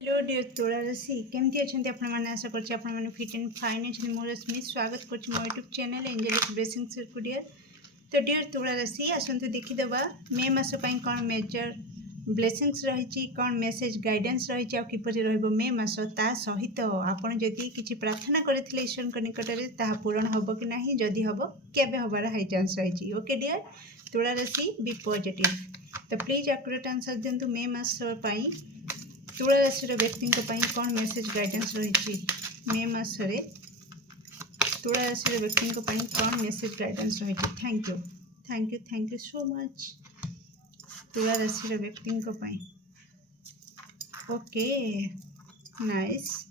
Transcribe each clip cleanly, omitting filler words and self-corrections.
Hello dear तुला राशि केमती अच्छा आपने आशा कर फिट एंड फाइन अच्छे मोर रश्मि स्वागत कर मो यूट्यूब चैनल एंजेलिक ब्लेसिंग्स को डियर। तो डियर तुला राशि आसतु देखीदे मे मास कौन मेजर ब्लेसिंग्स रही कौन मेसेज गाइडेंस रही किपर मे मास ता सहित आपड़ जदि किसी प्रार्थना करते ईश्वर निकट में पूरण हम कि ना जदि हम केवे हबार हाई चांस रही। ओके डियर तुला राशि बी पॉजिटिव। तो प्लीज एक्यूरेट आंसर दिंतु मे मास तुला राशि व्यक्ति कौन मेसेज गाइडेंस रही मे मसरे तुला राशि व्यक्ति कौन मेसेज गाइडेंस रही। थैंक यू सो मच तुला राशि व्यक्ति। Okay nice.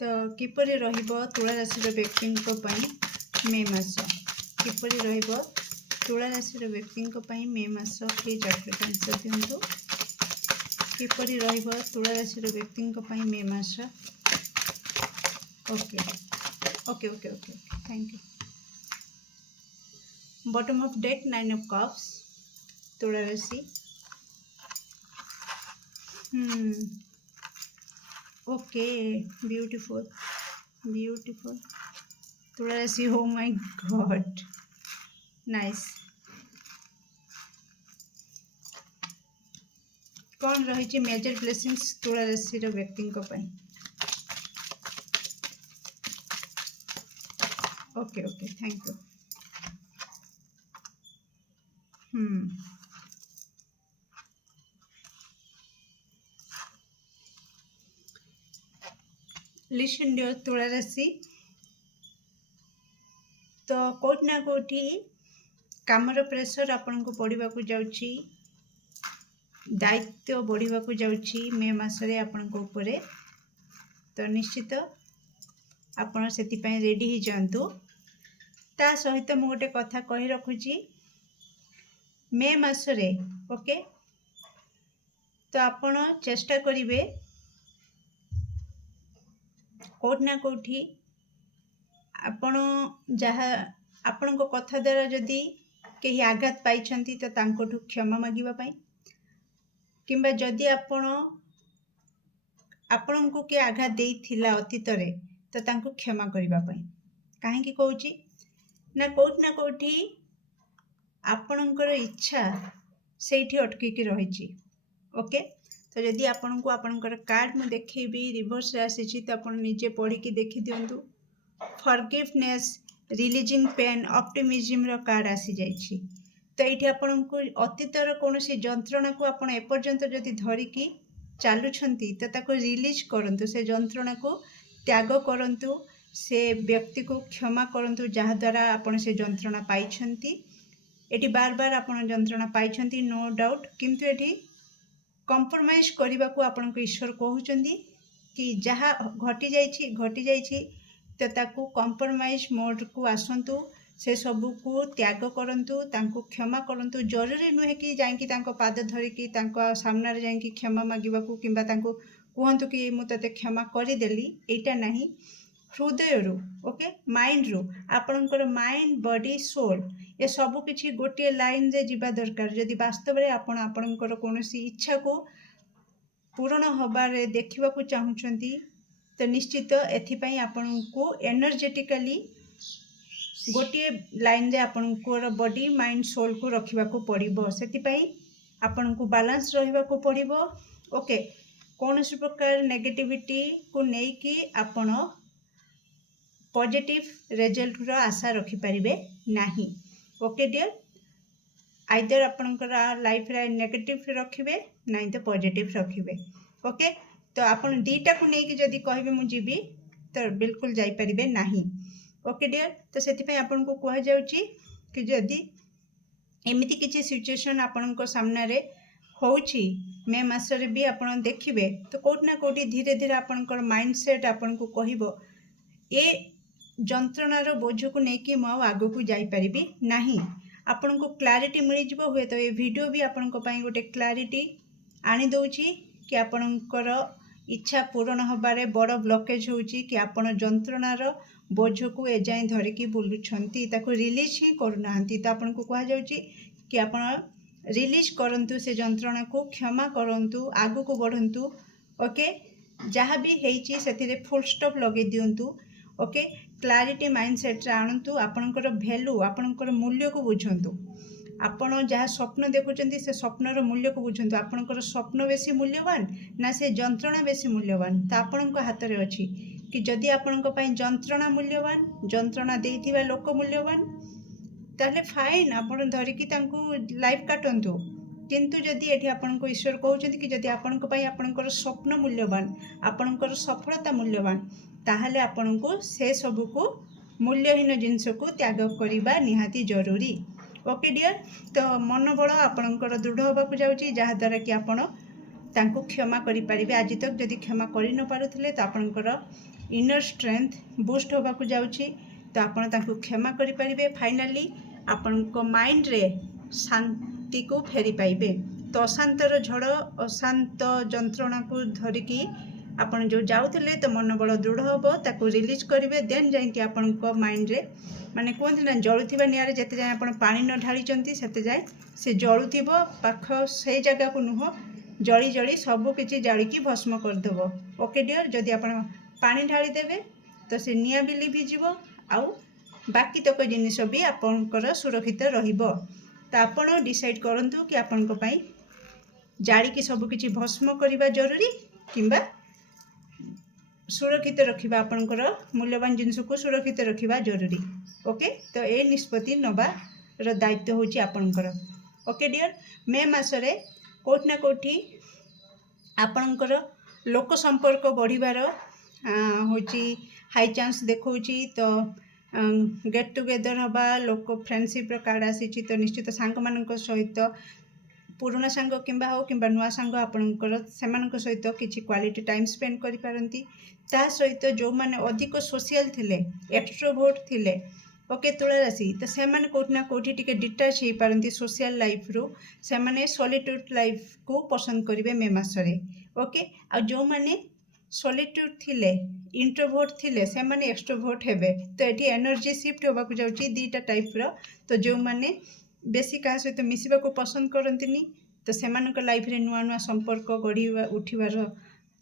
तो किपर तुला राशि व्यक्ति मे मास किपर तुला राशि व्यक्ति मे मास प्लीज एक्यूरेट आंसर दिंतु किपर तुला राशि व्यक्ति मे मास। Okay okay okay okay thank you. Bottom of deck 9 of cups तुला राशि। ओके ब्यूटीफुल ब्यूटीफुल तुला राशि। Oh my God nice. कौन रही मेजर ब्लेसिंग्स तुला राशि व्यक्ति। Okay okay thank you. Listen dear तुला राशि। तो कोट ना कोठी कामर प्रेशर आपन को पड़वा को जाउची दायित्व बढ़ा को जाउची मे मासरे आपन को ऊपरे। तो निश्चित आपन से रेडी ही जातु। ता सहित मु गोटे कथा कही रखुची मे मासरे ओके। तो आपन चेष्टा करिवे कोट ना कोठी आपण जहाँ आपण को कथा द्वारा जदि कहीं आघात पाई तो तांकोठु क्षमा मागिबा पाई किंबा जदि आपण को किए आघात देइथिला अतीत रे तो तांको क्षमा करिबा पाई। काहेकि कहूची ना कोठी आपणकर इच्छा सेठी अटकी रही। ओके तो जदि आपण को आपणकर कार्ड में देखी रिवर्स आसी तो आपण निजे पढ़ी की देखी दिंतु। फॉरगिवनेस रिलीजिंग पेन ऑप्टिमिज्म रो कार्ड आसी जाइछि। तो ये आपण को अतीतर कौन जंत्रणा को आपण एपर्यंत जदि धरिकी चलुछंती तो ताको रिलीज करंतु से जंत्रणा को त्याग करंतु से व्यक्ति को क्षमा करंतु जहाँ द्वारा आपण से जंत्रणा पाइछंती। एटी बार बार आपण जंत्रणा पाइछंती नो डाउट किंतु एटी कंप्रोमाइज करने को आपण को ईश्वर कहउचंदी कि जहाँ घटी जाइछि तो ताकू कंप्रोमाइज मोड को आसंतु से सबू को त्याग करंतु तांको क्षमा करंतु। जरूरी नुहे कि जाइकी तांको पाद धरिकी तांको सामने जाइकी क्षमा मागिबा को किंबा तांको कहंतु कि मु तते क्षमा करिदेली एटा नहीं। हृदय रु ओके माइंड रु आपणकर माइंड बॉडी सोल ये सबू किछि गोटे लाइन रे जिबा दरकार। जदि वास्तव में आपणकर कोनोसी इच्छा को पूर्ण हबार देखा चाहूँगी तो निश्चित एथिपाई आपण को एनर्जेटिकली गोटे लाइन रे आपणकर बॉडी माइंड सोल को रखा पड़ो से आपण को बैलेंस रहा पड़ो। ओके कौन प्रकार नेगेटिविटी को लेकिन आपण पॉजिटिव रिजल्ट रो आशा रखिपारे नहीं। ओके डियर आइदर आपणकर लाइफ रे नेगेटिव रखिबे नहीं तो पॉजिटिव रखिबे। ओके तो आपन दीटा को लेकिन जदि कहबे मु जीबी तो बिल्कुल जाई परिबे नहीं। ओके डियर तो सेति आपन को कह जाउची कि जदि एमिति किछि सिचुएशन आपन को सामने रे होउची मे मासरे भी आपन देखिबे तो कोट ना कोटी धीरे धीरे आपनकर माइंडसेट आपन को कहिबो ए जंत्रणार बोझ को लेकिन मु आगो को जाई परिबी नहीं। आपन को क्लैरिटी मिल जिवो हुए तो ये वीडियो भी आपन को पई गोटे क्लैरिटी आनी दउची कि आपणकर इच्छा पूरण हबारे बड़ ब्लॉकेज होउची कि आपण जंत्रणार बोझको एजाएं धरिकी बुलुछंती ताको रिलीज ही करूनाहांती। तो आपन को कहा जाउची कि आपण रिलीज करंतु से जंत्रणा को, क्षमा करंतु, आगु को बढ़ंतु। ओके, जहाँ भी हेची सेथिरे फुल स्टॉप लगे दियंतु। ओके, क्लारिटी माइंडसेट रे आणंतु। आपणकर वैल्यू, आपणकर मूल्य को बुझंतु। आपण जहाँ स्वप्न देखुचंती से स्वप्नर मूल्य को बुझंतु। आपणकर स्वप्न बेसी मूल्यवान ना से जंत्रणा बेसी मूल्यवान, तो आपणक हाथ रे अछि कि जदि आपणक पई जंत्रणा मूल्यवान, जंत्रणा देइथिबा लोक मूल्यवान, ताहले फाइन आपण धरिकी तांकू लाइफ काटंतु। किंतु जदि एठी आपणको ईश्वर कहउचंती कि जदि आपणक पई आपणकर स्वप्न मूल्यवान, आपणकर सफलता मूल्यवान, ताहले आपणको से सबु को मूल्यहीन जिनस को त्याग करिबा निहाती जरूरी। ओके डियर, तो मनोबल आपणकर दृढ़ होबाकू जाउची, जहाँ द्वारा कि आपण तांकू क्षमा करि पारिबे। आज तक जदि क्षमा करि न पारुथिले तो आपणकर इनर स्ट्रेंथ बूस्ट होबाकू जाउची, तो आपण तांकू क्षमा करि पारिबे। फाइनली आपणको माइंड रे शांति को फेरी पाइबे। तो अशांतर झड़, अशांत जंत्रणा को धरिकी आपण जो जाउथिले तो मनोबल दृढ़ होबो, ताकू रिलीज करिवे। देन जाइके आपणको माइंड रे माने कहते ना जलुथिबा निआरे जेते जाए आपण पानी न ढाळिचंती सेते जाए से जलुथिबो, पाख से जगह को नुह जली जली सब किछि जाळिकी भस्म करदेबो। ओके डियर, जदि आपण पानी ढाळी देबे तो से निआ भी लिभिजिवो, आउ बाकी तक जिनिस भी आपणकर सुरक्षित रहिबो। तो आपण डिसाइड करंतु कि आपणको पई जाळिकी सब किछि भस्म करिबा जरूरी किंबा सुरक्षित रखिबा, आपणकर मूल्यवान जिनिस को सुरक्षित रखिबा जरूरी। ओके, तो ए निष्पत्ति नबार दायित्व होची आपणकर। ओके डियर, मे मासरे कोठ ना कोठी आपणकर लोक संपर्क बढ़िबार होची हाई चांस देखौची। तो गेट टुगेदर हबा, लोक फ्रेंडशिप कार्ड आसी तो निश्चित सांग मानक सहित पुराना सांग किंबा हो किंबा नुआ सांग आपणकर सेमानक सहित किछि क्वालिटी टाइम स्पेंड करि पारंती। ता सहित जो माने अधिक सोशल थिले, एक्सट्रोवर्ट थिले, ओके तुला राशि, तो से माने कोठना कोठी टिके डिटाच हो पारंती सोशल लाइफ रो, से माने सॉलिट्यूड लाइफ को पसंद करिवे मे मासरे। ओके, आ जो माने सॉलिट्यूड थिले, इंट्रोवर्ट थिले, से माने एक्सट्रोवर्ट हेबे। तो एठी एनर्जी शिफ्ट होबाकू जाउची दीटा टाइप रो। तो जो माने बेसी का सहित मिसिबा को पसंद करंतिनी, तो सेमानक लाइफ रे नुआ नुआ संपर्क गढ़ी उठिबार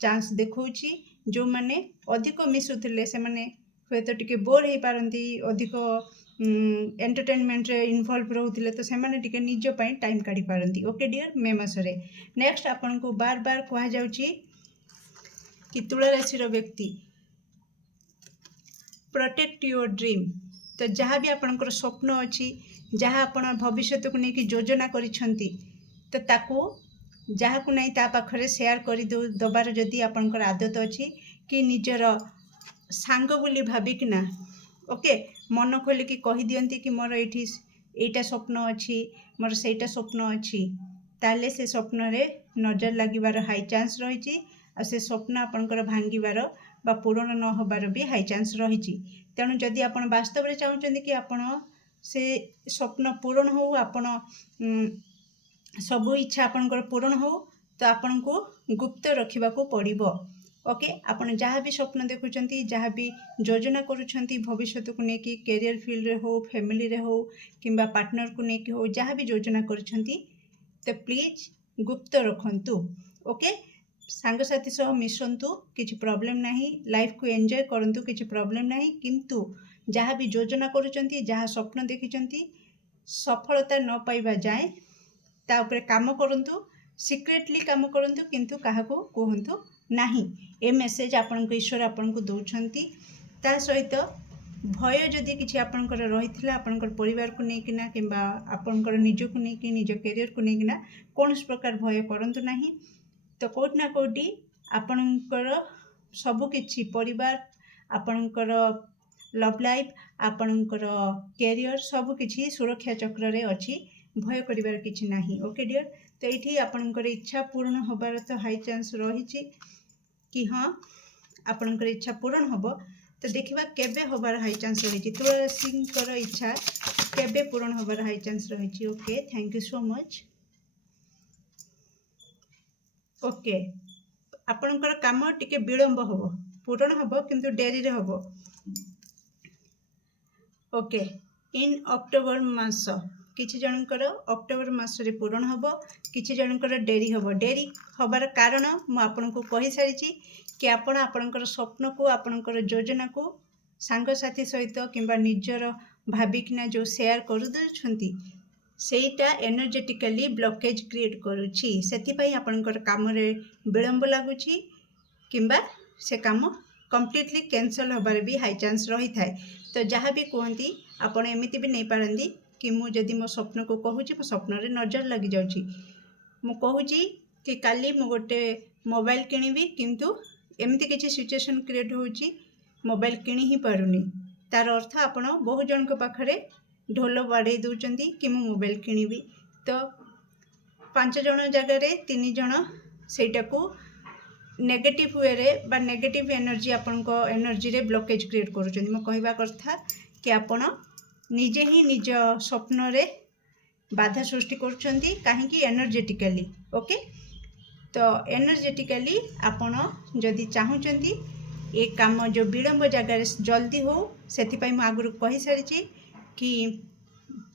चांस देखौची। जो माने अधिक मिसुथिले से माने हुए तो टिके बोर हो पारंती, अधिक एंटरटेनमेंट रे इन्वॉल्व रहउथिले, तो से माने टिके निज पई टाइम काढी पारंती। ओके डियर, मे मासरे नेक्स्ट आपन को बार बार कहा जाउची कि तुला राशि रो व्यक्ति प्रोटेक्ट योर ड्रीम। तो जहाँ भी आपनकर स्वप्न अच्छी, जहाँ आपण भविष्य को लेकिन योजना करिछंती, तो ताकू जहाँ को नहीं ता पाखरे शेयर कर दबार जदि आपनकर आदत अच्छी कि निजर सांग बोली भाविकिना ओके मन खोलिकी कही दियंती कि मोर एटा स्वप्न अच्छी, मोर सेटा स्वप्न अच्छी, ताले से स्वप्न रे नजर लागिबार हाई चांस रही। आ से स्वप्न आपनकर भांगिबार बा पूरण न होबार भी हाई चांस रही। तेणु जदि आपण वास्तव में चाहते कि आपण से स्वप्न पूरण हो, आपण सबू इच्छा आपनकर पूरण हो, तो आपण को गुप्त रखा पड़ो। ओके, आपण जहाँ भी स्वप्न देखुंट, जहाँ भी योजना करुँच भविष्य को लेकिन कैरियर फील्ड रे हो, फैमिली रे हो किंबा पार्टनर को लेकिन हो, जहाँ भी योजना करुँच तो प्लीज गुप्त रखंतु। ओके, सांगसाथी सह मिसंतु, किसी प्रॉब्लम नहीं, लाइफ को एंजॉय करंतु, किसी प्रॉब्लम नहीं। किंतु जहाँ भी योजना करुँच, जहाँ स्वप्न देखिंट, सफलता न पाइबा जाए ता उपरे काम करंतु, सिक्रेटली काम करंतु, किंतु काहाको कहंतु नाही। ए मेसेज आपन ईश्वर आपन को दौरान। ता सहित भय जदि किसी आपनकर रही आपनकर परिवार को लेकिना किंबा आपनकर निज को लेकिन निज कैरियर को लेकिना कौन प्रकार भय करंतु नाही। तो कोट ना कोटी आपनकर सबु किछि परिवार, आपनकर लव लाइफ, आपनकर कैरियर सबु किछि सुरक्षा चक्र रे अछि, भय करिवार किछि नाही। ओके डियर, तो ये आपनकर इच्छा पूर्ण होबार तो हाई चांस रही कि हाँ आपनकर इच्छा पूर्ण होबो। तो देखिबा केबे होबार हाई चांस रही, तुला राशिंकर इच्छा केबे पूर्ण होबार हाई चांस रही। Okay, thank you so much. Okay, आपनकर काम टिके विलंब होबो, पूर्ण होबो किंतु डेरी रे होबो। ओके इन अक्टोबर मास किछि जनकर अक्टोबर मासरे पूरण हबो किछि जनकर डेरी हबो डेरी हबार कारण मु आपनको कहि सारिछि कि आपण आपणकर स्वप्न को आपणकर योजना को सांग साथी सहित किंबा निजर भाबिकिना जो शेयर कर दउछंती सेटा एनर्जेटिकली ब्लॉकेज क्रिएट करूछि सेति आपणकर काम रे विलंब लागुछि किंबा से काम कम्प्लीटली कैंसल होबार भी हाई चांस रही थाए तो जहाँ भी कहती आपण एमती भी नहीं पारती कि मुझे मो स्वप्न को कहूँ मो स्वप्न रे नजर लगी जाऊँगी मु कहूँ कि काली मु गोटे मोबाइल किनिबी किंतु एमती किसी सिचुएशन क्रिएट होउची मोबाइल किनी ही पारुनी तार अर्थ आपण बहु जन पाखरे ढोल बाड़े दौरान कि मु मोबाइल किनिबी तो 5 जन जगार 3 जन सेटा को नेगेटिव वे रे बा नेगेटिव एनर्जी आपनको एनर्जी रे ब्लॉकेज क्रिएट करूछन मो कहबा कथा कि आपण निजे ही निज स्वप्न रे बाधा सृष्टि करूछंती काहे कि एनर्जेटिकली ओके तो एनर्जेटिकली आपण जदि चाहूचंती ए काम जो विलंब जगार जल्दी हो सेति पई म आगुरु कहि सारिछि कि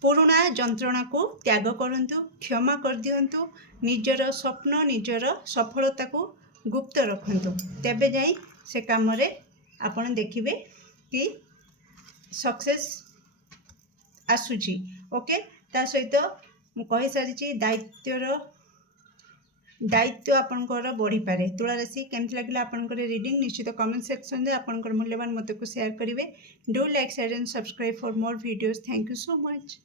पुराना जंत्रणा को त्याग करंतु क्षमा कर दियंतु निजर स्वप्न निजर सफलता को गुप्त रखंतु तेबे जाई से काम रे आपण देखिबे कि सक्सेस आसुची ओके ता सहित मु कहि सारिछि दायित्व आपनकर बढ़ी पारे तुला राशि केमति लागला आपनकर रीडिंग निश्चित कमेंट सेक्शन रे आपनकर मूल्यवान मत को शेयर करिवे do like share and subscribe for more videos thank you so much.